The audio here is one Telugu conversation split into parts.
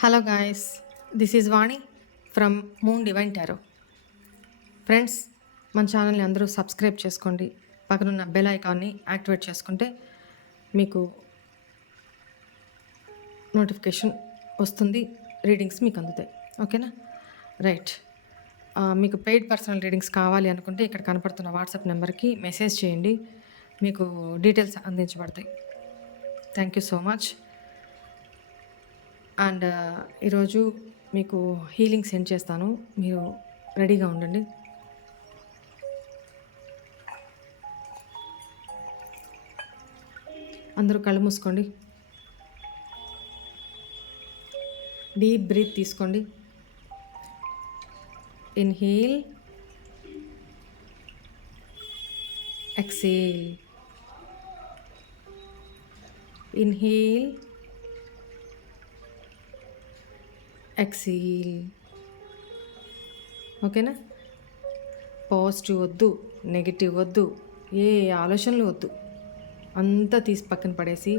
Hello guys, this is Vani from moon divine tarot. Friends, మన ఛానల్ని అందరూ సబ్స్క్రైబ్ చేసుకోండి. పక్కనున్న బెల్ ఐకాన్ని యాక్టివేట్ చేసుకుంటే మీకు నోటిఫికేషన్ వస్తుంది, రీడింగ్స్ మీకు అందుతాయి. ఓకేనా? రైట్. మీకు పెయిడ్ పర్సనల్ రీడింగ్స్ కావాలి అనుకుంటే ఇక్కడ కనపడుతున్న వాట్సాప్ నెంబర్కి మెసేజ్ చేయండి, మీకు డీటెయిల్స్ అందించబడతాయి. Thank you so much. And ఈరోజు మీకు హీలింగ్ సెండ్ చేస్తాను, మీరు రెడీగా ఉండండి. అందరూ కళ్ళు మూసుకోండి. డీప్ బ్రీత్ తీసుకోండి. Inhale, exhale. Inhale, exhale. ఓకేనా? పాజిటివ్ వద్దు, నెగిటివ్ వద్దు, ఏ ఆలోచనలు వద్దు. అంతా తీసి పక్కన పడేసి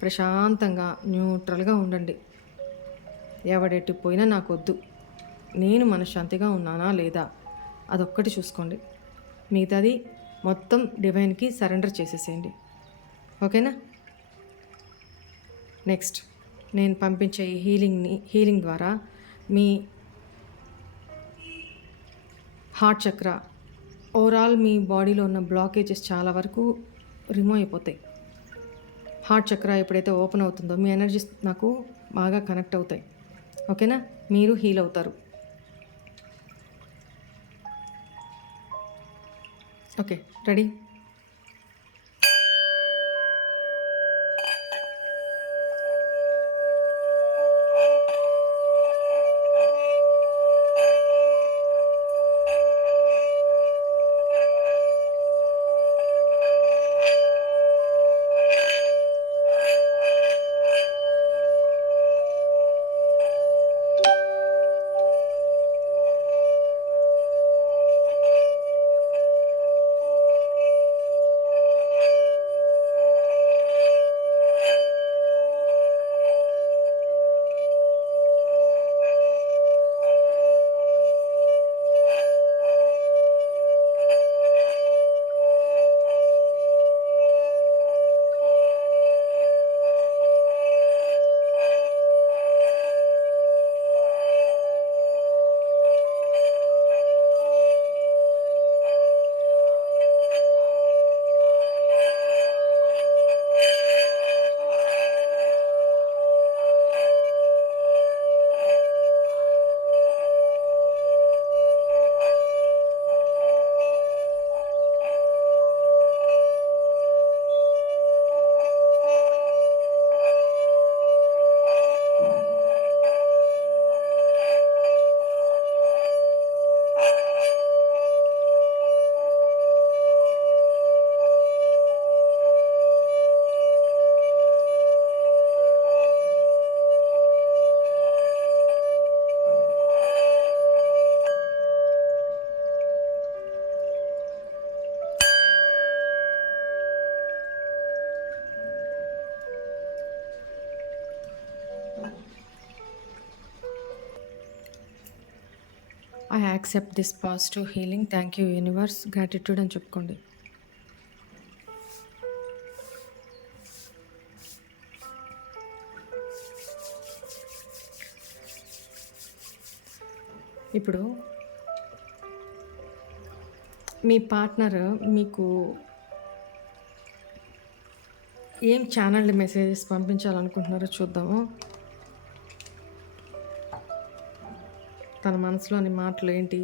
ప్రశాంతంగా న్యూట్రల్గా ఉండండి. ఎవడెట్టు పోయినా నాకు వద్దు, నేను మనశ్శాంతిగా ఉన్నానా లేదా అదొక్కటి చూసుకోండి. మిగతాది మొత్తం డివైన్కి సరెండర్ చేసేసేయండి. ఓకేనా? నెక్స్ట్ నేను పంపించే ఈ హీలింగ్ ద్వారా మీ హార్ట్ చక్ర, ఓవరాల్ మీ బాడీలో ఉన్న బ్లాకేజెస్ చాలా వరకు రిమూవ్ అయిపోతాయి. హార్ట్ చక్ర ఎప్పుడైతే ఓపెన్ అవుతుందో మీ ఎనర్జీస్ నాకు బాగా కనెక్ట్ అవుతాయి. ఓకేనా? మీరు హీల్ అవుతారు. Okay, ready? I accept this positive healing. Thank you universe, gratitude అని చెప్పుకోండి. ఇప్పుడు మీ పార్ట్నర్ మీకు ఏం ఛానల్ మెసేజెస్ పంపించాలనుకుంటున్నారో చూద్దాము. తన మనసులోని మాటలు ఏంటి,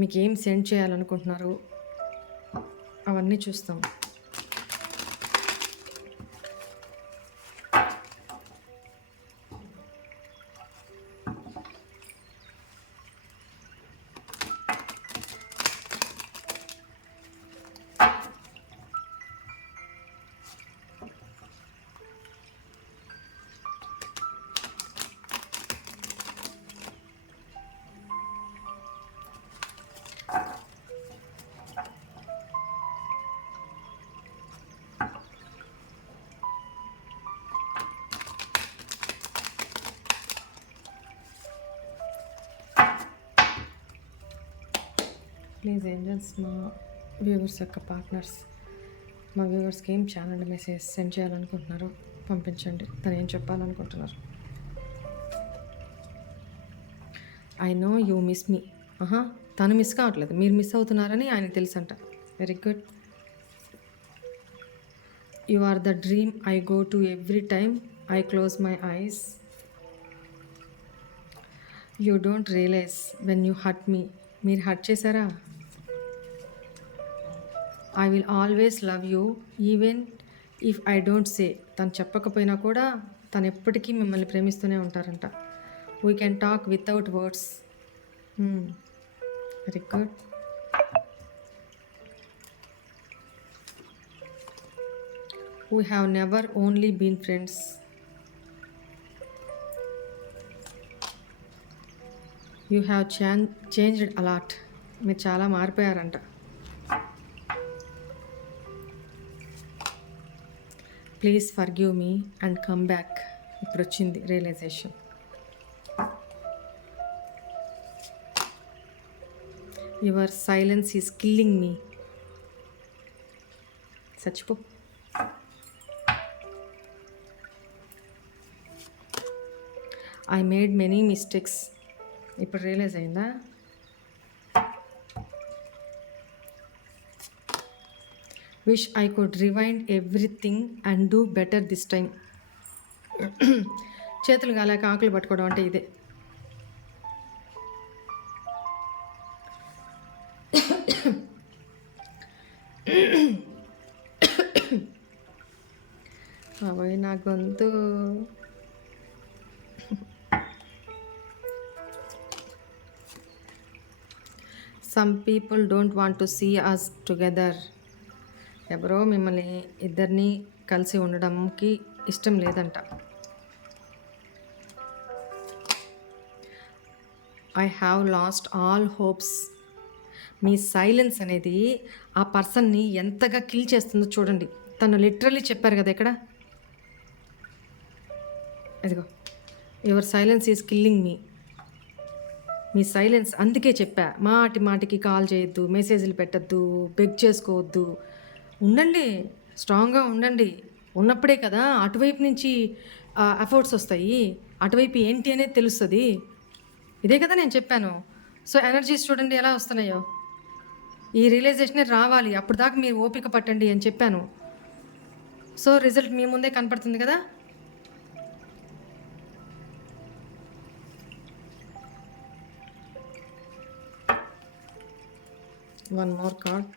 మీకు ఏం సెండ్ చేయాలనుకుంటున్నారు, అవన్నీ చూస్తాం. ప్లీజ్ ఏంజల్స్ మా వ్యూవర్స్ యొక్క పార్ట్నర్స్, మా వ్యూవర్స్కి ఏం ఛానల్ మెసేజ్ సెండ్ చేయాలనుకుంటున్నారో పంపించండి. తను ఏం చెప్పాలనుకుంటున్నారు. I know you miss me. తను మిస్ కావట్లేదు, మీరు మిస్ అవుతున్నారని ఆయనకు తెలుసంట. Very good. You are the dream I go to every time I close my eyes. You don't realise when you hurt me. మీరు హర్ట్ చేశారా? I will always love you even if I don't say. తను చెప్పకపోయినా కూడా తను ఎప్పటికీ మిమ్మల్ని ప్రేమిస్తూనే ఉంటారంట. We can talk without words. Very good. We have never only been friends. You have changed a lot. మీరు చాలా మారిపోయారంట. Please forgive me and come back. ఇప్పుడు వచ్చింది realization. Your silence is killing me. చచ్చిపో. I made many mistakes. ఇప్పుడు రియలైజ్ అయిందా? Wish I could rewind everything and do better this time. చేతులు కాలేక ఆకులు పట్టుకోవడం అంటే ఇదే. అవే నా గొంతు. Some people don't want to see us together. ఎవరో మిమ్మల్ని ఇద్దరిని కలిసి ఉండడంకి ఇష్టం లేదంట. I have lost all hopes. Me silence అనేది ఆ పర్సన్ని ఎంతగా కిల్ చేస్తుందో చూడండి. తను లిటరల్లీ చెప్పారు కదా ఇక్కడ, అదిగో, your silence is killing me. Me silence, అందుకే చెప్పా, మాటి మాటికి కాల్ చేయొద్దు, మెసేజ్లు పెట్టద్దు, బెగ్ చేసుకోవద్దు. ఉండండి, స్ట్రాంగ్గా ఉండండి. ఉన్నప్పుడే కదా అటువైపు నుంచి ఎఫర్ట్స్ వస్తాయి. అటువైపు ఏంటి అనేది తెలుస్తుంది. ఇదే కదా నేను చెప్పాను. సో ఎనర్జీస్ చూడండి ఎలా వస్తున్నాయో. ఈ రియలైజేషనే రావాలి. అప్పుడు దాకా మీరు ఓపిక పట్టండి అని చెప్పాను. సో రిజల్ట్ మీ ముందే కనపడుతుంది కదా. One more card.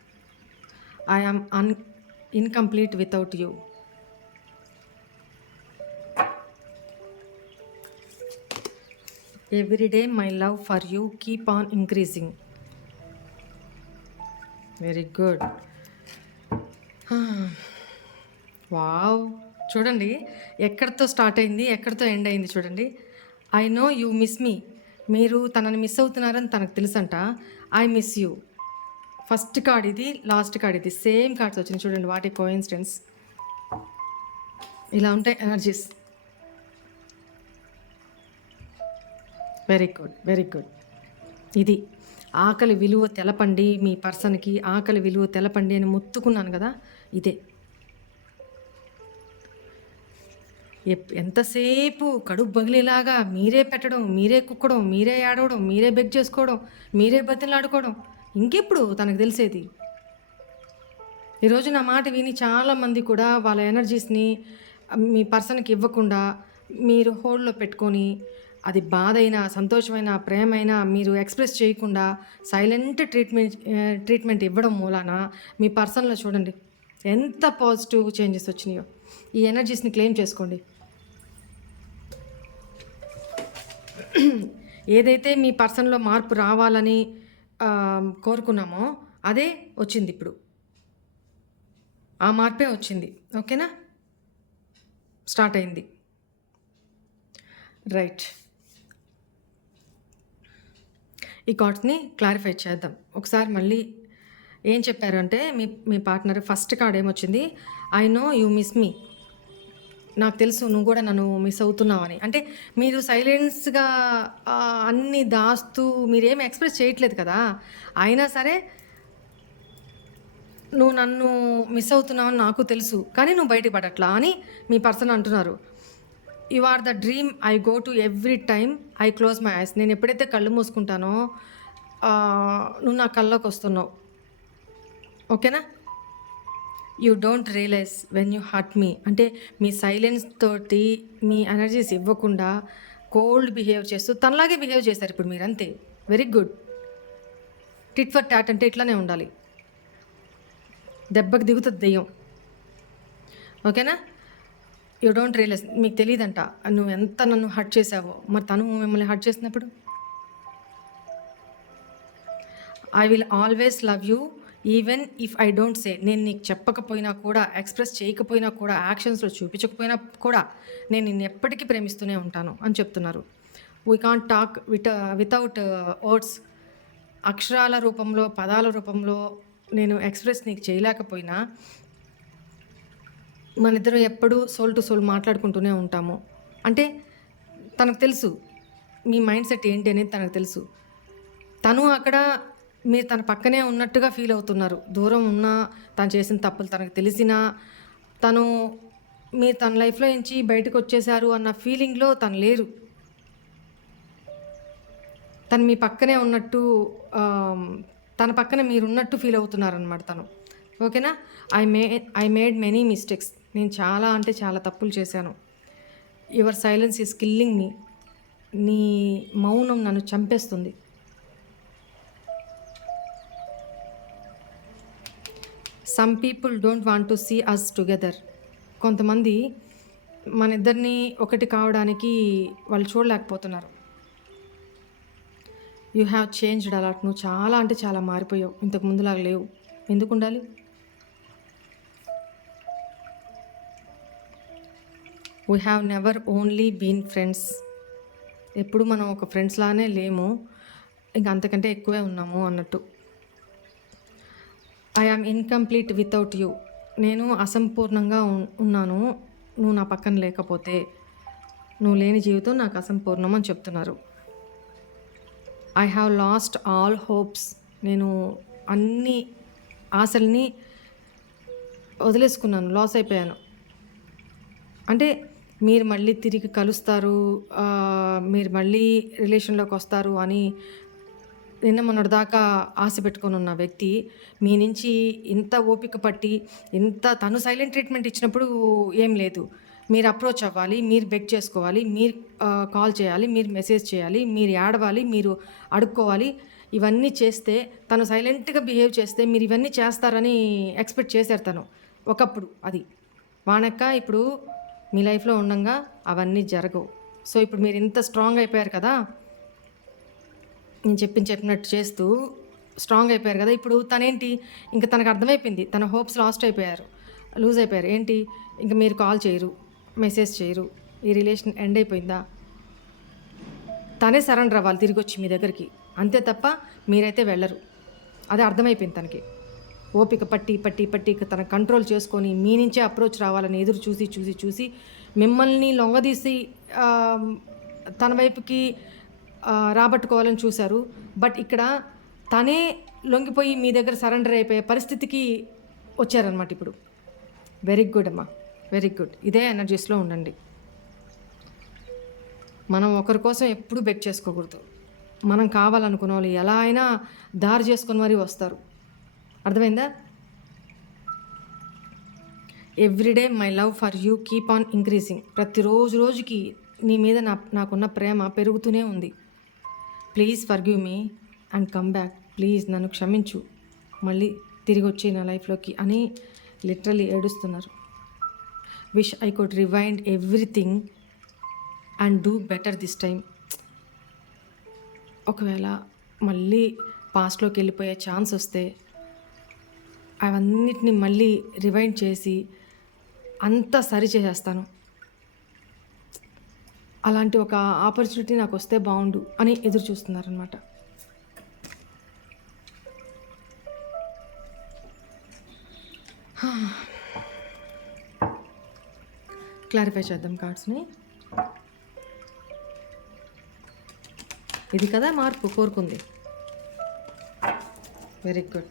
I am incomplete without you. Every day my love for you keep on increasing. Very good. Wow, చూడండి ఎక్కడితో స్టార్ట్ అయింది, ఎక్కడితో ఎండ్ అయింది చూడండి. I know you miss me. మీరు తనని మిస్ అవుతున్నారని తనకు తెలుసంట. I miss you. First card ఇది, లాస్ట్ కార్డ్ ఇది, సేమ్ కార్డ్స్ వచ్చింది చూడండి. What a coincidence. ఇలా ఉంటాయి energies. Very good, very good. ఇది ఆకలి విలువ తెలపండి, మీ పర్సన్కి ఆకలి విలువ తెలపండి అని మొత్తుకున్నాను కదా, ఇదే. ఎంతసేపు కడుపు బగిలేలాగా మీరే పెట్టడం, మీరే కుక్కడం, మీరే ఏడవడం, మీరే బెగ్ చేసుకోవడం, మీరే బతిలాడుకోవడం, ఇంకెప్పుడు తనకు తెలిసేది. ఈరోజు నా మాట విని చాలామంది కూడా వాళ్ళ ఎనర్జీస్ని మీ పర్సన్కి ఇవ్వకుండా మీరు హోల్డ్లో పెట్టుకొని, అది బాధ అయినా సంతోషమైన ప్రేమైనా మీరు ఎక్స్ప్రెస్ చేయకుండా సైలెంట్ ట్రీట్మెంట్ ఇవ్వడం మూలాన మీ పర్సన్లో చూడండి ఎంత పాజిటివ్ చేంజెస్ వచ్చినాయో. ఈ ఎనర్జీస్ని క్లెయిమ్ చేసుకోండి. ఏదైతే మీ పర్సన్లో మార్పు రావాలని కోరుకున్నామో అదే వచ్చింది. ఇప్పుడు ఆ మార్పే వచ్చింది. ఓకేనా, స్టార్ట్ అయింది. రైట్, ఈ కార్డ్స్ని క్లారిఫై చేద్దాం ఒకసారి. మళ్ళీ ఏం చెప్పారు అంటే మీ పార్ట్నర్ ఫస్ట్ కార్డ్ ఏమొచ్చింది, ఐ నో యూ మిస్ మీ. నాకు తెలుసు నువ్వు కూడా నన్ను మిస్ అవుతున్నావని. అంటే మీరు సైలెన్స్‌గా అన్నీ దాస్తూ మీరేమి ఎక్స్‌ప్రెస్ చేయట్లేదు కదా! అయినా సరే నువ్వు నన్ను మిస్ అవుతున్నావని నాకు తెలుసు. కానీ నువ్వు బయట పడట్లా అని మీ పర్సన్ అంటున్నారు. You are the dream I go to every time I close my eyes. నేను ఎప్పుడైతే కళ్ళు మూసుకుంటానో నువ్వు నా కల్లోకొస్తున్నావు. ఓకేనా? You don't realise when you hurt me. అంటే మీ సైలెన్స్ తోటి మీ ఎనర్జీస్ ఇవ్వకుండా కోల్డ్ బిహేవ్ చేస్తూ తనలాగే బిహేవ్ చేశారు ఇప్పుడు మీరు అంతే. Very good. Tit for tat అంటే ఇట్లానే ఉండాలి. దెబ్బకి దిగుతుంది దెయ్యం. ఓకేనా? You don't realise. మీకు తెలియదంట నువ్వు ఎంత నన్ను హర్ట్ చేసావో. మరి తను మిమ్మల్ని హర్ట్ చేసినప్పుడు I will always love you even if I don't సే. నేను నీకు చెప్పకపోయినా కూడా, ఎక్స్ప్రెస్ చేయకపోయినా కూడా, యాక్షన్స్లో చూపించకపోయినా కూడా నేను నిన్ను ఎప్పటికీ ప్రేమిస్తూనే ఉంటాను అని చెప్తున్నారు. We can't talk without words. అక్షరాల రూపంలో, పదాల రూపంలో నేను ఎక్స్ప్రెస్ నీకు చేయలేకపోయినా మనిద్దరం ఎప్పుడూ సోల్ టు సోల్ మాట్లాడుకుంటూనే ఉంటాము. అంటే తనకు తెలుసు మీ మైండ్ సెట్ ఏంటి అనేది తనకు తెలుసు. తను అక్కడ మీరు తన పక్కనే ఉన్నట్టుగా ఫీల్ అవుతున్నారు. దూరం ఉన్నా తను చేసిన తప్పులు తనకు తెలిసినా తను మీరు తన లైఫ్లో నుంచి బయటకు వచ్చేసారు అన్న ఫీలింగ్లో తను లేరు. తను మీ పక్కనే ఉన్నట్టు తన పక్కన మీరున్నట్టు ఫీల్ అవుతున్నారనమాట తను. ఓకేనా? I made many mistakes. నేను చాలా అంటే చాలా తప్పులు చేశాను. Your silence is killing me. నీ మౌనం నన్ను చంపేస్తుంది. Some people don't want to see us together. కొంతమంది మన ఇద్దరిని ఒకటి కావడానికి వాళ్ళు చూడలేకపోతున్నారు. You have changed a lot. నువ్వు చాలా అంటే చాలా మారిపోయావు. ఇంతకు ముందులాగా లేవు. ఎందుకు ఉండాలి? We have never only been friends. ఎప్పుడు మనం ఒక ఫ్రెండ్స్ లానే లేము, ఇంకా అంతకంటే ఎక్కువే ఉన్నాము అన్నట్టు. I am incomplete without you. నేను అసంపూర్ణంగా ఉన్నాను నువ్వు నా పక్కన లేకపోతే. నువ్వు లేని జీవితం నాకు అసంపూర్ణం అని చెప్తున్నారు. I have lost all hopes. నేను అన్ని ఆశల్ని వదిలేసుకున్నాను, లాస్ అయిపోయాను. అంటే మీరు మళ్ళీ తిరిగి కలుస్తారు, మీరు మళ్ళీ రిలేషన్లోకి వస్తారు అని నిన్న మొన్నటిదాకా ఆశ పెట్టుకొని ఉన్న వ్యక్తి మీ నుంచి ఇంత ఓపిక పట్టి ఇంత తను సైలెంట్ ట్రీట్మెంట్ ఇచ్చినప్పుడు ఏం లేదు. మీరు అప్రోచ్ అవ్వాలి, మీరు బెగ్ చేసుకోవాలి, మీరు కాల్ చేయాలి, మీరు మెసేజ్ చేయాలి, మీరు ఏడవాలి, మీరు అడుక్కోవాలి. ఇవన్నీ చేస్తే తను సైలెంట్గా బిహేవ్ చేస్తే మీరు ఇవన్నీ చేస్తారని ఎక్స్పెక్ట్ చేశారు తను ఒకప్పుడు. అది వానక్క ఇప్పుడు మీ లైఫ్లో ఉండగా అవన్నీ జరగవు. సో ఇప్పుడు మీరు ఇంత స్ట్రాంగ్ అయిపోయారు కదా, నేను చెప్పినట్టు చేస్తూ స్ట్రాంగ్ అయిపోయారు కదా. ఇప్పుడు తనేంటి, ఇంకా తనకు అర్థమైపోయింది, తన హోప్స్ లూజ్ అయిపోయారు. ఏంటి, ఇంకా మీరు కాల్ చేయరు, మెసేజ్ చేయరు, ఈ రిలేషన్ ఎండ్ అయిపోయిందా, తనే సరెండర్ అవ్వాలి తిరిగి వచ్చి మీ దగ్గరికి, అంతే తప్ప మీరైతే వెళ్ళరు. అది అర్థమైపోయింది తనకి. ఓపిక పట్టి తన కంట్రోల్ చేసుకొని మీ నుంచే అప్రోచ్ రావాలని ఎదురు చూసి మిమ్మల్ని లొంగదీసి తన వైపుకి రాబట్టుకోవాలని చూశారు. బట్ ఇక్కడ తనే లొంగిపోయి మీ దగ్గర సరెండర్ అయిపోయే పరిస్థితికి వచ్చారనమాట ఇప్పుడు. వెరీ గుడ్ అమ్మా, వెరీ గుడ్. ఇదే ఎనర్జీస్లో ఉండండి. మనం ఒకరి కోసం ఎప్పుడూ బెగ్ చేసుకోకూడదు. మనం కావాలనుకున్న వాళ్ళు ఎలా అయినా దారి చేసుకొని మరీ వస్తారు. అర్థమైందా? Everyday my love for you keep on increasing. రోజుకి నీ మీద నాకున్న ప్రేమ పెరుగుతూనే ఉంది. Please forgive me and come back. Please నన్ను క్షమించు, మళ్ళీ తిరిగి వచ్చి నా లైఫ్లోకి అని లిటరలీ ఏడుస్తున్నారు. Wish I could rewind everything and do better this time. ఒకవేళ మళ్ళీ పాస్ట్లోకి వెళ్ళిపోయే ఛాన్స్ వస్తే అవన్నిటిని మళ్ళీ రివైండ్ చేసి అంతా సరి చేసేస్తాను. అలాంటి ఒక ఆపర్చునిటీ నాకు వస్తే బాగుండు అని ఎదురు చూస్తున్నారనమాట. క్లారిఫై చేద్దాం కార్డ్స్ని. ఇది కదా మార్పు కోరుకుంది. Very good.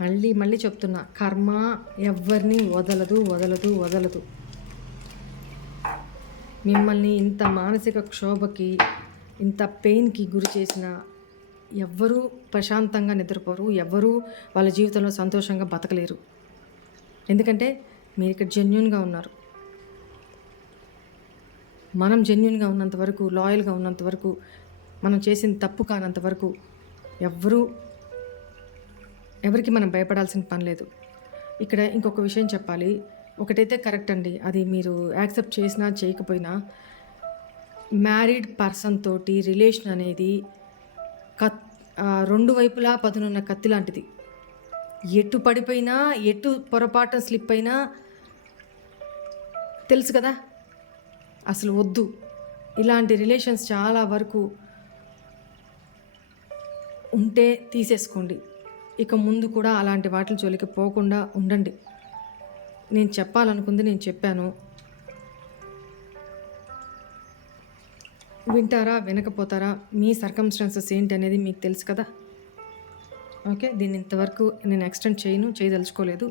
మళ్ళీ మళ్ళీ చెప్తున్నా, కర్మ ఎవరిని వదలదు వదలదు వదలదు. మిమ్మల్ని ఇంత మానసిక క్షోభకి, ఇంత పెయిన్కి గురి చేసిన ఎవ్వరూ ప్రశాంతంగా నిద్రపోరు, ఎవ్వరూ వాళ్ళ జీవితంలో సంతోషంగా బతకలేరు. ఎందుకంటే మీరు ఇక్కడ జెన్యూన్గా ఉన్నారు. మనం జెన్యూన్గా ఉన్నంత వరకు, లాయల్గా ఉన్నంత వరకు, మనం చేసిన తప్పు కానంత వరకు ఎవరికి మనం భయపడాల్సిన పని లేదు. ఇక్కడ ఇంకొక విషయం చెప్పాలి. ఒకటైతే కరెక్ట్ అండి, అది మీరు యాక్సెప్ట్ చేసినా చేయకపోయినా, మ్యారీడ్ పర్సన్ తోటి రిలేషన్ అనేది రెండు వైపులా పదునున్న కత్తి లాంటిది. ఎటు పడిపోయినా, ఎటు పొరపాటు స్లిప్ అయినా తెలుసు కదా, అసలు వద్దు. ఇలాంటి రిలేషన్స్ చాలా వరకు ఉంటే తీసేసుకోండి. ఇక ముందు కూడా అలాంటి వాటి జోలికి పోకుండా ఉండండి. నేను చెప్పాలనుకుంది నేను చెప్పాను. వింటారా వినకపోతారా, మీ సర్కమ్స్టాన్సెస్ ఏంటి అనేది మీకు తెలుసు కదా. ఓకే, దీన్ని ఇంతవరకు నేను ఎక్స్టెండ్ చేయదలుచుకోలేదు.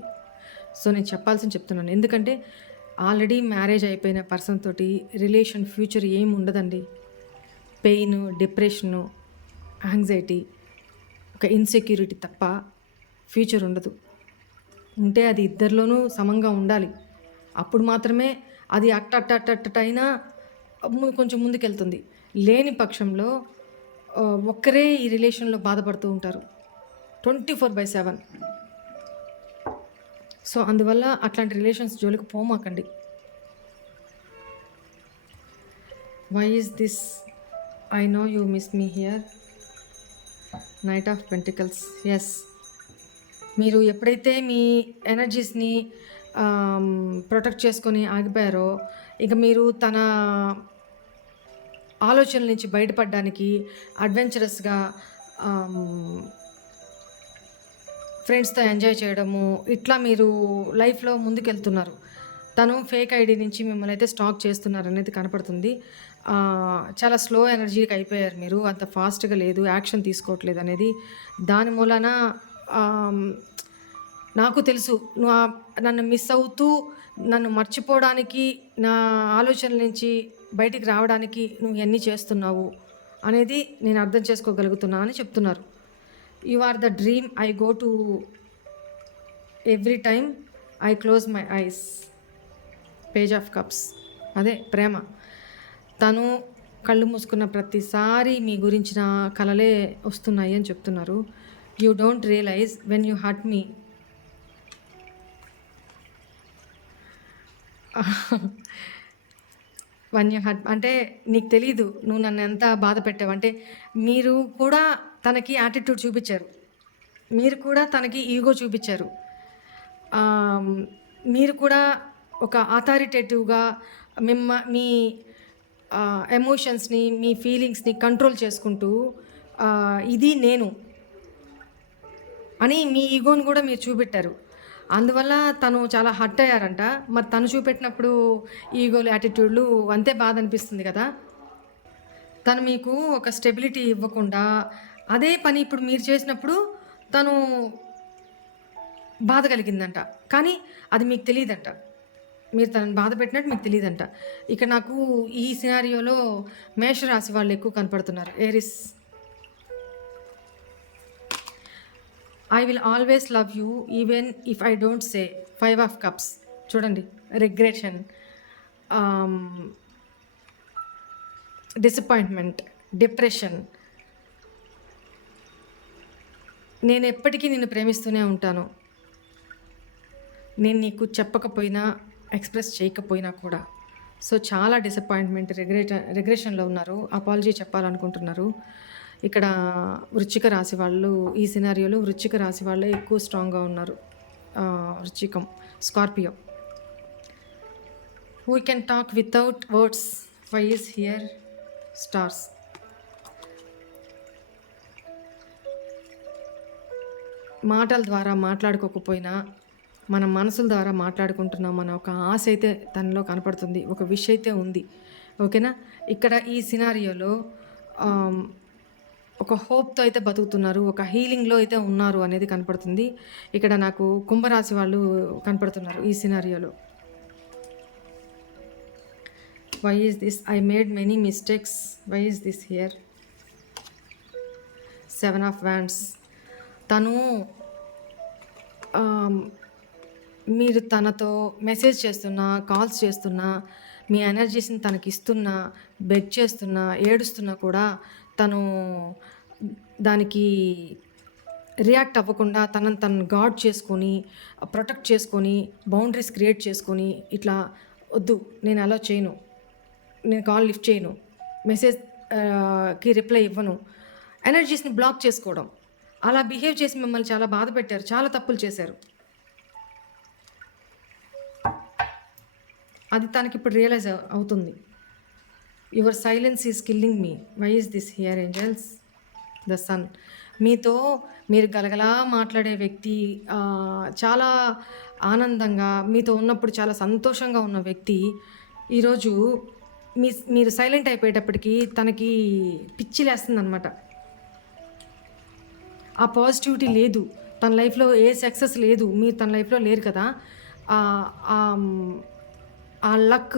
సో నేను చెప్తున్నాను. ఎందుకంటే ఆల్రెడీ మ్యారేజ్ అయిపోయిన పర్సన్ తోటి రిలేషన్ ఫ్యూచర్ ఏం ఉండదండి. పెయిన్, డిప్రెషను, యాంగ్జైటీ, ఒక ఇన్సెక్యూరిటీ తప్ప ఫ్యూచర్ ఉండదు. ఉంటే అది ఇద్దరిలోనూ సమంగా ఉండాలి. అప్పుడు మాత్రమే అది అయినా కొంచెం ముందుకెళ్తుంది. లేని పక్షంలో ఒక్కరే ఈ రిలేషన్లో బాధపడుతూ ఉంటారు 24/7. సో అందువల్ల అట్లాంటి రిలేషన్స్ జోలికి పోమాకండి. Why is this? I know you miss me here. Knight of pentacles. Yes, మీరు ఎప్పుడైతే మీ ఎనర్జీస్ని ప్రొటెక్ట్ చేసుకొని ఆగిపోయారో, ఇక మీరు తన ఆలోచనల నుంచి బయటపడడానికి అడ్వెంచరస్గా ఫ్రెండ్స్తో ఎంజాయ్ చేయడము, ఇట్లా మీరు లైఫ్లో ముందుకెళ్తున్నారు. తను ఫేక్ ఐడి నుంచి మిమ్మల్ని అయితే స్టాక్ చేస్తున్నారు అనేది కనపడుతుంది. చాలా స్లో ఎనర్జీకి అయిపోయారు మీరు, అంత ఫాస్ట్గా లేదు, యాక్షన్ తీసుకోవట్లేదు అనేది. దాని మూలన నాకు తెలుసు నువ్వు నన్ను మిస్ అవుతూ, నన్ను మర్చిపోవడానికి, నా ఆలోచనల నుంచి బయటికి రావడానికి నువ్వు ఎన్ని చేస్తున్నావు అనేది నేను అర్థం చేసుకోగలుగుతున్నా అని చెప్తున్నారు. You are the dream I go to every time I close my eyes. Page of cups, అదే ప్రేమ. తను కళ్ళు మూసుకున్న ప్రతిసారి మీ గురించిన కలలే వస్తున్నాయి అని చెప్తున్నారు. You don't realise when you hurt me. When you hurt అంటే నీకు తెలీదు నువ్వు నన్ను ఎంత బాధ పెట్టావు. అంటే మీరు కూడా తనకి యాటిట్యూడ్ చూపించారు, మీరు కూడా తనకి ఈగో చూపించారు, మీరు కూడా ఒక అథారిటేటివ్గా మీ ఎమోషన్స్ని, మీ ఫీలింగ్స్ని కంట్రోల్ చేసుకుంటూ ఇది నేను అని మీ ఈగోని కూడా మీరు చూపెట్టారు. అందువల్ల తను చాలా హర్ట్ అయ్యారంట. మరి తను చూపెట్టినప్పుడు ఈగోలు, యాటిట్యూడ్లు అంతే బాధ అనిపిస్తుంది కదా. తను మీకు ఒక స్టెబిలిటీ ఇవ్వకుండా అదే పని ఇప్పుడు మీరు చేసినప్పుడు తను బాధ కలిగిందంట. కానీ అది మీకు తెలియదంట, మీరు తనని బాధ పెట్టినట్టు మీకు తెలియదంట. ఇక నాకు ఈ సినారియోలో మేషరాశి వాళ్ళు ఎక్కువ కనపడుతున్నారు. Aries. I will always love you even if I don't say. 5 of cups చూడండి. Regression, disappointment, depression. నేను ఎప్పటికీ నిన్ను ప్రేమిస్తూనే ఉంటాను. నేను నీకు చెప్పకపోయినా, ఎక్స్ప్రెస్ చేయకపోయినా కూడా. సో చాలా డిసప్పాయింట్మెంట్, రిగ్రెషన్లో ఉన్నారు. అపాలజీ చెప్పాలనుకుంటున్నారు. ఇక్కడ వృశ్చిక రాశి వాళ్ళు, ఈ సినారియోలో వృశ్చిక రాశి వాళ్ళే ఎక్కువ స్ట్రాంగ్గా ఉన్నారు. వృశ్చికం, Scorpio. We can talk without words. Why is here? Stars. మాటల ద్వారా మాట్లాడుకోకపోయినా మన మనసుల ద్వారా మాట్లాడుకుంటున్నాం. మన ఒక ఆశ అయితే తనలో కనపడుతుంది. ఒక విష్ అయితే ఉంది. ఓకేనా? ఇక్కడ ఈ సినారియోలో ఆహ్, ఒక హోప్‌తో అయితే బతుకుతున్నారు. ఒక హీలింగ్‌లో అయితే ఉన్నారు అనేది కనపడుతుంది. ఇక్కడ నాకు కుంభరాశి వాళ్ళు కనపడుతున్నారు ఈ సినారియోలో. Why is this? I made many mistakes. Why is this here? 7 of wands. తను ఆహ్, మీరు తనతో మెసేజ్ చేస్తున్నా, కాల్స్ చేస్తున్నా, మీ ఎనర్జీస్‌ని తనకిస్తున్నా, బెగ్ చేస్తున్నా, ఏడుస్తున్నా కూడా తను దానికి రియాక్ట్ అవ్వకుండా తనని తను గార్డ్ చేసుకొని, ప్రొటెక్ట్ చేసుకొని, బౌండరీస్ క్రియేట్ చేసుకొని, ఇట్లా "వద్దు, నేను అలౌ చేయను. నేను కాల్ లిఫ్ట్ చేయను. మెసేజ్ కి రిప్లై ఇవ్వను." ఎనర్జీస్‌ని బ్లాక్ చేసుకోవడం. అలా బిహేవ్ చేసి మిమ్మల్ని చాలా బాధ పెట్టారు. చాలా తప్పులు చేశారు. అది తనకిప్పుడు రియలైజ్ అవుతుంది. Your silence is killing me. Why is this here angels? The sun. మీతో మీరు గలగలా మాట్లాడే వ్యక్తి, చాలా ఆనందంగా మీతో ఉన్నప్పుడు చాలా సంతోషంగా ఉన్న వ్యక్తి ఈరోజు మీరు సైలెంట్ అయిపోయేటప్పటికి తనకి పిచ్చి లేస్తుందనమాట. ఆ పాజిటివిటీ లేదు తన లైఫ్లో. ఏ సక్సెస్ లేదు. మీరు తన లైఫ్లో లేరు కదా. ఆ లక్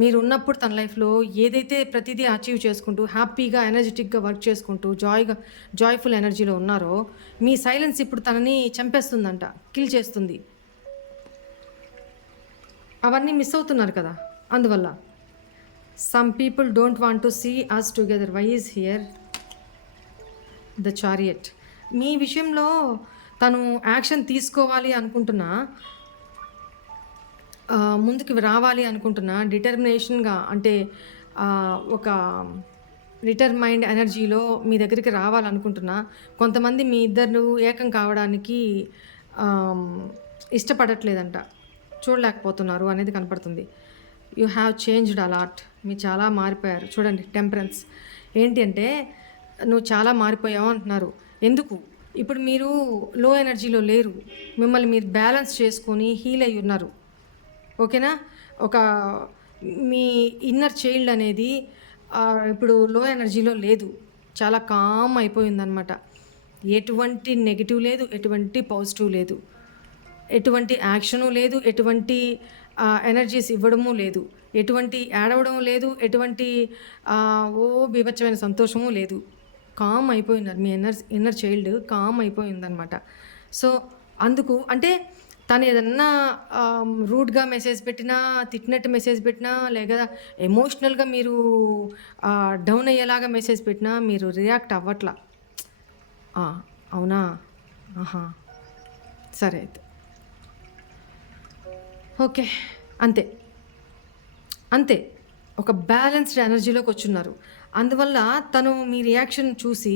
మీరు ఉన్నప్పుడు తన లైఫ్లో ఏదైతే ప్రతిదీ అచీవ్ చేసుకుంటూ హ్యాపీగా ఎనర్జెటిక్గా వర్క్ చేసుకుంటూ జాయ్ఫుల్ ఎనర్జీలో ఉన్నారో, మీ సైలెన్స్ ఇప్పుడు తనని చంపేస్తుందంట, కిల్ చేస్తుంది. అవన్నీ మిస్ అవుతున్నారు కదా. అందువల్ల some people don't want to see us together. Why is here? The chariot. మీ విషయంలో తను యాక్షన్ తీసుకోవాలి అనుకుంటున్నా, ముందుకు రావాలి అనుకుంటున్నా, డిటర్మినేషన్గా అంటే ఒక డిటర్మైండ్ ఎనర్జీలో మీ దగ్గరికి రావాలనుకుంటున్నా. కొంతమంది మీ ఇద్దరు ఏకం కావడానికి ఇష్టపడట్లేదంట, చూడలేకపోతున్నారు అనేది కనపడుతుంది. You have changed a lot. మీరు చాలా మారిపోయారు. చూడండి టెంపరెన్స్. ఏంటి అంటే నువ్వు చాలా మారిపోయావు అంటున్నారు. ఎందుకు? ఇప్పుడు మీరు లో ఎనర్జీలో లేరు. మిమ్మల్ని మీరు బ్యాలెన్స్ చేసుకొని హీల్ అయ్యి ఉన్నారు. ఓకేనా? ఒక మీ ఇన్నర్ చైల్డ్ అనేది ఇప్పుడు లో ఎనర్జీలో లేదు. చాలా కామ్ అయిపోయిందనమాట. ఎటువంటి నెగిటివ్ లేదు, ఎటువంటి పాజిటివ్ లేదు, ఎటువంటి యాక్షను లేదు, ఎటువంటి ఎనర్జీస్ ఇవ్వడము లేదు, ఎటువంటి ఏడవడం లేదు, ఎటువంటి బీభత్సమైన సంతోషము లేదు. కామ్ అయిపోయినారు. మీ ఇన్నర్ చైల్డ్ కామ్ అయిపోయిందనమాట. సో అందుకు అంటే తను ఏదన్నా రూడ్గా మెసేజ్ పెట్టినా, తిట్టినట్టు మెసేజ్ పెట్టినా, లేదా ఎమోషనల్గా మీరు డౌన్ అయ్యేలాగా మెసేజ్ పెట్టినా మీరు రియాక్ట్ అవ్వట్లా. అవునా? ఆహా, సరే అయితే ఓకే, అంతే అంతే. ఒక బ్యాలెన్స్డ్ ఎనర్జీలోకి వచ్చున్నారు. అందువల్ల తను మీ రియాక్షన్ చూసి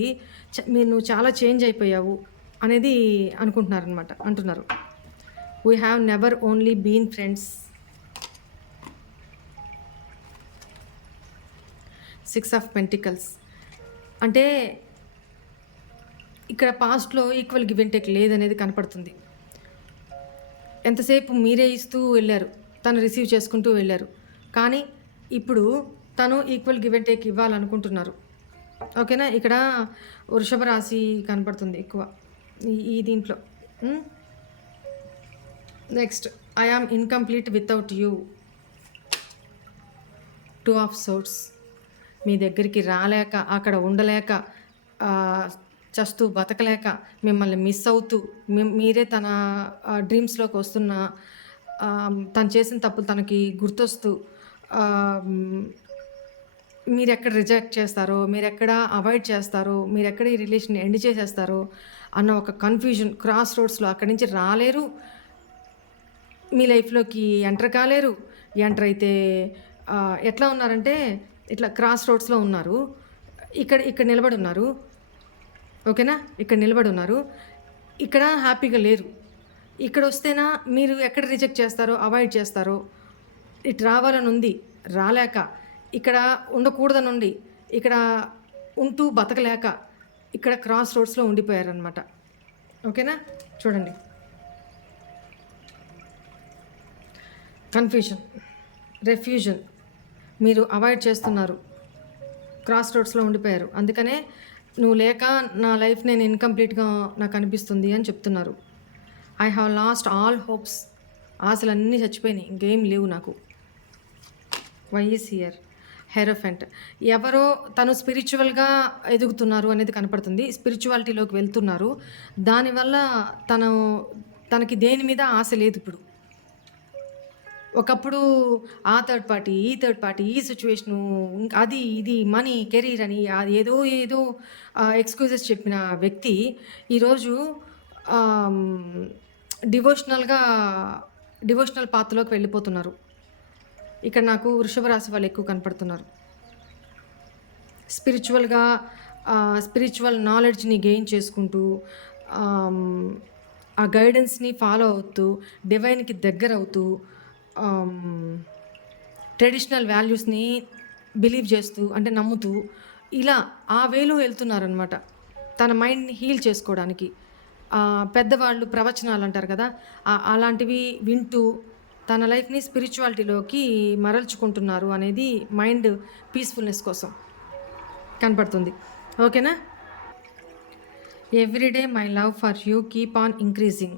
నువ్వు చాలా చేంజ్ అయిపోయావు అనేది అంటున్నారు. We have never only been friends. 6 of pentacles. అంటే ఇక్కడ పాస్ట్లో ఈక్వల్ గివ్ అండ్ టేక్ లేదనేది కనపడుతుంది. ఎంతసేపు మీరే ఇస్తూ వెళ్ళారు, తను రిసీవ్ చేసుకుంటూ వెళ్ళారు. కానీ ఇప్పుడు తను ఈక్వల్ గివ్ అండ్ టేక్ ఇవ్వాలనుకుంటున్నారు. ఓకేనా? ఇక్కడ వృషభ రాశి కనపడుతుంది ఎక్కువ ఈ దీంట్లో. Next, I am incomplete without you. 2 of swords. మీ దగ్గరికి రాలేక, అక్కడ ఉండలేక, చస్తూ బతకలేక, మిమ్మల్ని మిస్ అవుతూ, మీరే తన డ్రీమ్స్లోకి వస్తున్న, తను చేసిన తప్పులు తనకి గుర్తొస్తూ, మీరెక్కడ రిజెక్ట్ చేస్తారో, మీరెక్కడ అవాయిడ్ చేస్తారో, మీరెక్కడ ఈ రిలేషన్ ఎండ్ చేసేస్తారో అన్న ఒక కన్ఫ్యూజన్, క్రాస్ రోడ్స్లో అక్కడి నుంచి రాలేరు, మీ లైఫ్లోకి ఎంటర్ కాలేరు. ఎంటర్ అయితే ఎట్లా ఉన్నారంటే ఇట్లా క్రాస్ రోడ్స్లో ఉన్నారు. ఇక్కడ నిలబడి ఉన్నారు. ఓకేనా? ఇక్కడ నిలబడి ఉన్నారు. ఇక్కడ హ్యాపీగా లేరు. ఇక్కడ వస్తేనా మీరు ఎక్కడ రిజెక్ట్ చేస్తారో, అవాయిడ్ చేస్తారో, ఇటు రావాలని ఉంది, రాలేక, ఇక్కడ ఉండకూడదనుండి, ఇక్కడ ఉంటూ బతకలేక, ఇక్కడ క్రాస్ రోడ్స్లో ఉండిపోయారనమాట. ఓకేనా? చూడండి. కన్ఫ్యూజన్, రెఫ్యూజన్, మీరు అవాయిడ్ చేస్తున్నారు, క్రాస్ రోడ్స్లో ఉండిపోయారు, అందుకనే నువ్వు లేక నా లైఫ్ నేను ఇన్కంప్లీట్గా నాకు అనిపిస్తుంది అని చెప్తున్నారు. I have lost all hopes, ఆశలన్నీ చచ్చిపోయినాయి, ఇంకేం లేవు నాకు. వై ఈస్ హియర్, హెరోఫెంట్, ఎవరో తను స్పిరిచువల్గా ఎదుగుతున్నారు అనేది కనపడుతుంది, స్పిరిచువాలిటీలోకి వెళ్తున్నారు, దానివల్ల తనకి దేని మీద ఆశ లేదు ఇప్పుడు. ఒకప్పుడు ఆ థర్డ్ పార్టీ, ఈ థర్డ్ పార్టీ, ఈ సిచ్యువేషను, అది ఇది మనీ, కెరీర్ అని అది ఏదో ఏదో ఎక్స్క్యూజెస్ చెప్పిన వ్యక్తి ఈరోజు డివోషనల్ పాత్రలోకి వెళ్ళిపోతున్నారు. ఇక్కడ నాకు వృషభ రాశి వాళ్ళు ఎక్కువ కనపడుతున్నారు. స్పిరిచువల్ నాలెడ్జ్ని గెయిన్ చేసుకుంటూ ఆ గైడెన్స్ని ఫాలో అవుతూ డివైన్కి దగ్గర అవుతూ ట్రెడిషనల్ వాల్యూస్ని బిలీవ్ చేస్తూ అంటే నమ్ముతూ ఇలా ఆ వేలో వెళ్తున్నారనమాట తన మైండ్ని హీల్ చేసుకోవడానికి. పెద్దవాళ్ళు ప్రవచనాలు అంటారు కదా, అలాంటివి వింటూ తన లైఫ్ని స్పిరిచువాలిటీలోకి మరల్చుకుంటున్నారు అనేది మైండ్ పీస్ఫుల్నెస్ కోసం కనపడుతుంది. ఓకేనా? Every day my love for you keep on increasing.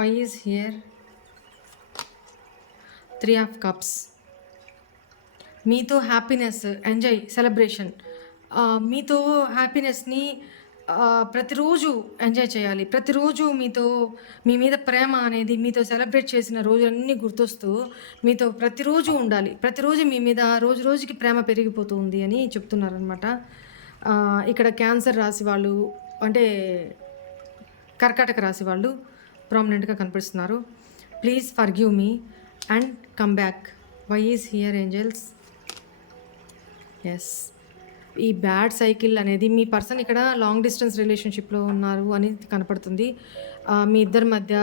Why is here 3 of Cups. మీతో హ్యాపీనెస్, ఎంజాయ్, సెలబ్రేషన్, మీతో హ్యాపీనెస్ని ప్రతిరోజు ఎంజాయ్ చేయాలి, ప్రతిరోజు మీ మీద ప్రేమ అనేది మీతో సెలబ్రేట్ చేసిన రోజులన్నీ గుర్తొస్తూ మీతో ప్రతిరోజు ఉండాలి, ప్రతిరోజు మీ మీద రోజు రోజుకి ప్రేమ పెరిగిపోతుంది అని చెప్తున్నారనమాట. ఇక్కడ క్యాన్సర్ రాశి వాళ్ళు అంటే కర్కాటక రాశి వాళ్ళు ప్రామినెంట్గా కనిపిస్తున్నారు. Please forgive me and come back. Why is here angels? Yes, ఈ బ్యాడ్ సైకిల్ అనేది మీ పర్సన్ ఇక్కడ లాంగ్ డిస్టెన్స్ రిలేషన్షిప్లో ఉన్నారు అని కనపడుతుంది. మీ ఇద్దరి మధ్య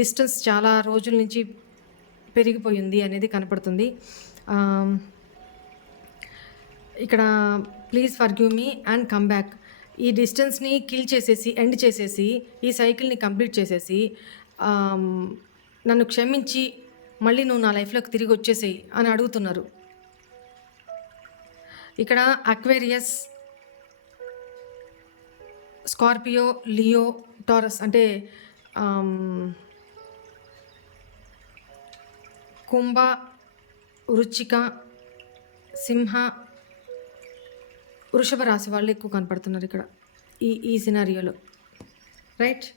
డిస్టెన్స్ చాలా రోజుల నుంచి పెరిగిపోయింది అనేది కనపడుతుంది. ఇక్కడ please forgive me and come back. ఈ డిస్టెన్స్ని కిల్ చేసేసి, ఎండ్ చేసేసి, ఈ సైకిల్ని కంప్లీట్ చేసేసి నన్ను క్షమించి మళ్ళీ నువ్వు నా లైఫ్లోకి తిరిగి వచ్చేసేయి అని అడుగుతున్నారు. ఇక్కడ అక్వేరియస్, స్కార్పియో, లియో, టారస్ అంటే కుంభ, వృచ్చిక, సింహ, వృషభ రాశి వాళ్ళు ఎక్కువ కనపడుతున్నారు ఇక్కడ ఈ సినారియోలో. రైట్,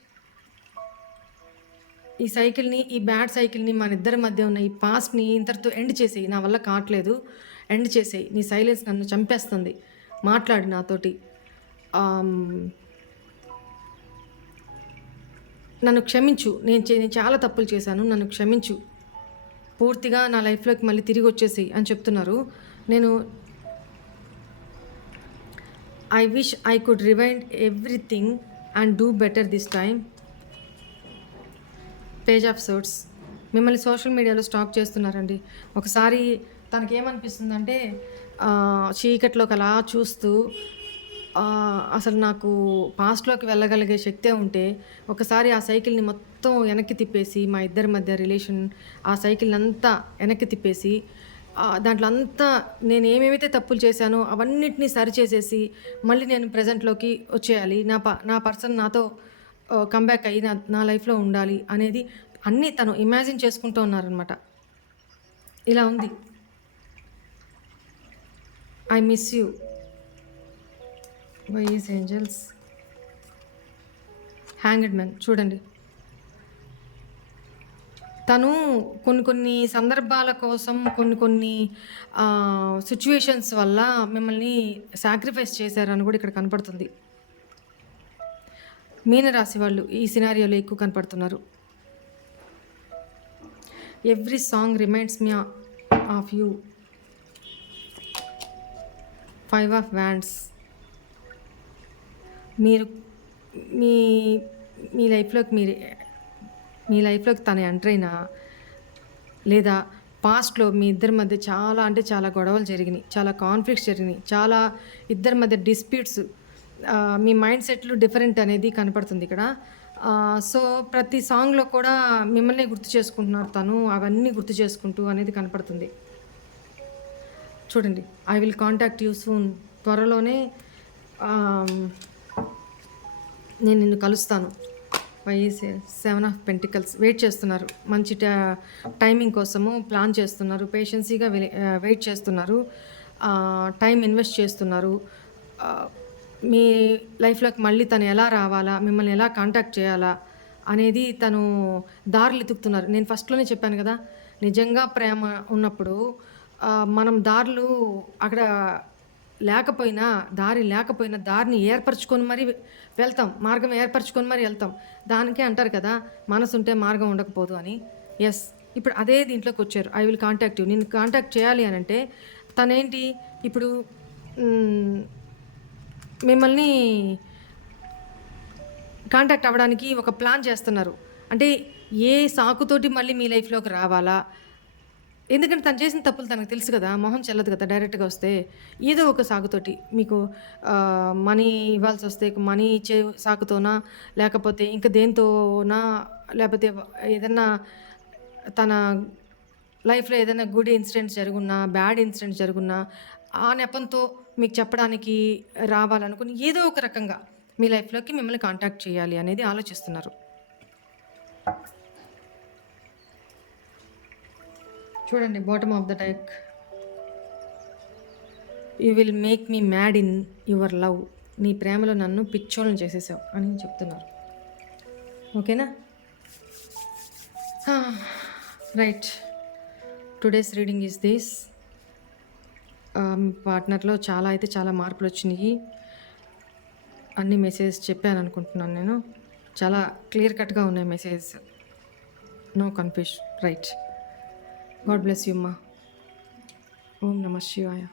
ఈ సైకిల్ని, ఈ బ్యాడ్ సైకిల్ని, మన ఇద్దరి మధ్య ఉన్న ఈ పాస్ట్ని ఇంతటితో ఎండ్ చేసేయి, నా వల్ల కావట్లేదు, ఎండ్ చేసేయి, నీ సైలెన్స్ నన్ను చంపేస్తుంది, మాట్లాడు నాతోటి, నన్ను క్షమించు, నేను చాలా తప్పులు చేశాను, నన్ను క్షమించు, పూర్తిగా నా లైఫ్లోకి మళ్ళీ తిరిగి వచ్చేసేయి అని చెప్తున్నారు. నేను I wish I could rewind everything and do better this time. Page of swords, మిమ్మల్ని సోషల్ మీడియాలో స్టాక్ చేస్తున్నారండి. ఒకసారి తనకేమనిపిస్తుందంటే చీకట్లోకి అలా చూస్తూ అసలు నాకు పాస్ట్లోకి వెళ్ళగలిగే శక్తే ఉంటే ఒకసారి ఆ సైకిల్ని మొత్తం వెనక్కి తిప్పేసి, మా ఇద్దరి మధ్య రిలేషన్ ఆ సైకిల్ని అంతా వెనక్కి తిప్పేసి దాంట్లో అంతా నేను ఏమేమైతే తప్పులు చేశానో అవన్నిటినీ సరిచేసేసి మళ్ళీ నేను ప్రజెంట్లోకి వచ్చేయాలి, నా పర్సన్ నాతో కంబ్యాక్ అయ్యి నా లైఫ్లో ఉండాలి అనేది అన్నీ తను ఇమాజిన్ చేసుకుంటూ ఉన్నారనమాట. ఇలా ఉంది. I miss you. Why is angels? Hanged man చూడండి, తను కొన్ని సందర్భాల కోసం కొన్ని సిచ్యువేషన్స్ వల్ల మిమ్మల్ని సాక్రిఫైస్ చేశారని కూడా ఇక్కడ కనపడుతుంది. మీనరాశి వాళ్ళు ఈ సినారియోలో ఎక్కువ కనపడుతున్నారు. Every song reminds me of you. 5 of Wands. మీరు మీ లైఫ్లోకి తను ఎంటర్ అయినా లేదా పాస్ట్లో మీ ఇద్దరి మధ్య చాలా అంటే చాలా గొడవలు జరిగినాయి, చాలా కాన్ఫ్లిక్ట్స్ జరిగినాయి, చాలా ఇద్దరి మధ్య డిస్ప్యూట్స్, మీ మైండ్ సెట్లు డిఫరెంట్ అనేది కనపడుతుంది ఇక్కడ. సో, ప్రతి సాంగ్‌లో కూడా మిమ్మల్నే గుర్తు చేసుకుంటున్నారు తను. అవన్నీ గుర్తు చేసుకుంటూ అనేది కనపడుతుంది. చూడండి. I will contact you soon. త్వరలోనే ఆహ్, నేను నిన్ను కలుస్తాను. సెవెన్ ఆఫ్ పెంటికల్స్ వెయిట్ చేస్తున్నారు. మంచి టైమింగ్ కోసము ప్లాన్ చేస్తున్నారు. పేషెన్సీగా వెయిట్ చేస్తున్నారు. టైం ఇన్వెస్ట్ చేస్తున్నారు. ఆహ్, మీ లైఫ్‌లోకి మళ్ళీ తను ఎలా రావాలా? మిమ్మల్ని ఎలా కాంటాక్ట్ చేయాలా? అనేది తను దారులు ఎతుకుతున్నారు. నేను ఫస్ట్‌లోనే చెప్పాను గదా! నిజంగా ప్రేమ ఉన్నప్పుడు మనం దారులు అక్కడ లేకపోయినా, దారి లేకపోయినా దారిని ఏర్పరచుకొని మరి వెళ్తాం. మార్గం ఏర్పరచుకొని మరి ఎళ్తాం. దానికే అంటారు కదా! మనసుంటే మార్గం ఉండకపోదు అని. యెస్. ఇప్పుడు అదే దీంట్లోకొచ్చారు. I will contact you. నిన్ను కాంటాక్ట్ చేయాలి అనంటే తనేంటి ఇప్పుడు హ్మ్. మిమ్మల్ని కాంటాక్ట్ అవ్వడానికి ఒక ప్లాన్ చేస్తున్నారు. అంటే ఏ సాకుతోటి మళ్ళీ మీ లైఫ్‌లోకి రావాలా? ఎందుకంటే తను చేసిన తప్పులు తనకు తెలుసు కదా! మొహం చెల్లదు కదా! డైరెక్ట్‌గా వస్తే. ఏదో ఒక సాకుతోటి మీకు మనీ ఇవ్వాల్సొస్తే మనీ ఇచ్చే సాకుతోనా? లేకపోతే ఇంక దేనితోనా? లేపోతే ఏదన్నా తన లైఫ్‌లో ఏదైనా గుడ్ ఇన్సిడెంట్స్ జరుగున్నా, బ్యాడ్ ఇన్సిడెంట్స్ జరుగున్నా, ఆ నెపంతో మీకు చెప్పడానికి రావాలనుకుని ఏదో ఒక రకంగా మీ లైఫ్‌లోకి మిమ్మల్ని కాంటాక్ట్ చేయాలి అనేది ఆలోచిస్తున్నారు. చూడండి bottom of the deck. You will make me mad in your love. నీ ప్రేమలో నన్ను పిచ్చోళ్ళని చేసేసావు అని చెప్తున్నారు. ఓకేనా? Right. Today's reading is this. పార్ట్నర్‌లో చాలా అయితే చాలా మార్పులొచ్చినియి. అన్ని మెసేజెస్ చెప్పాననుకుంటున్నాను నేను. చాలా క్లియర్ కట్‌గా ఉన్నాయి messages. No confusion. Right. God bless you అమ్మా. ఓం నమః శివాయ.